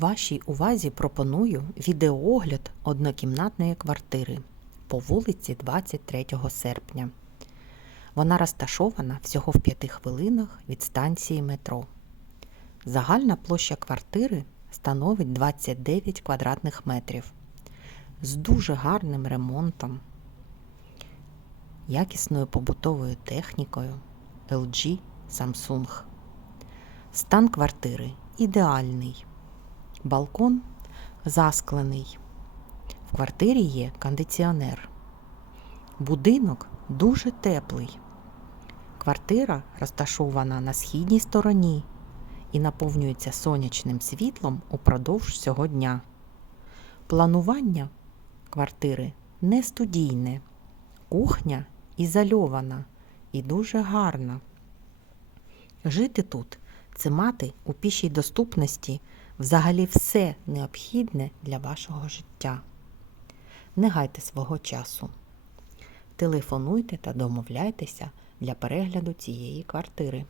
Вашій увазі пропоную відеоогляд однокімнатної квартири по вулиці 23 серпня. Вона розташована всього в 5 хвилинах від станції метро. Загальна площа квартири становить 29 квадратних метрів з дуже гарним ремонтом, якісною побутовою технікою LG Samsung. Стан квартири ідеальний. Балкон засклений. В квартирі є кондиціонер. Будинок дуже теплий. Квартира розташована на східній стороні і наповнюється сонячним світлом упродовж всього дня. Планування квартири не студійне, кухня ізольована і дуже гарна. Жити тут це мати у пішій доступності взагалі все необхідне для вашого життя. Не гайте свого часу. Телефонуйте та домовляйтеся для перегляду цієї квартири.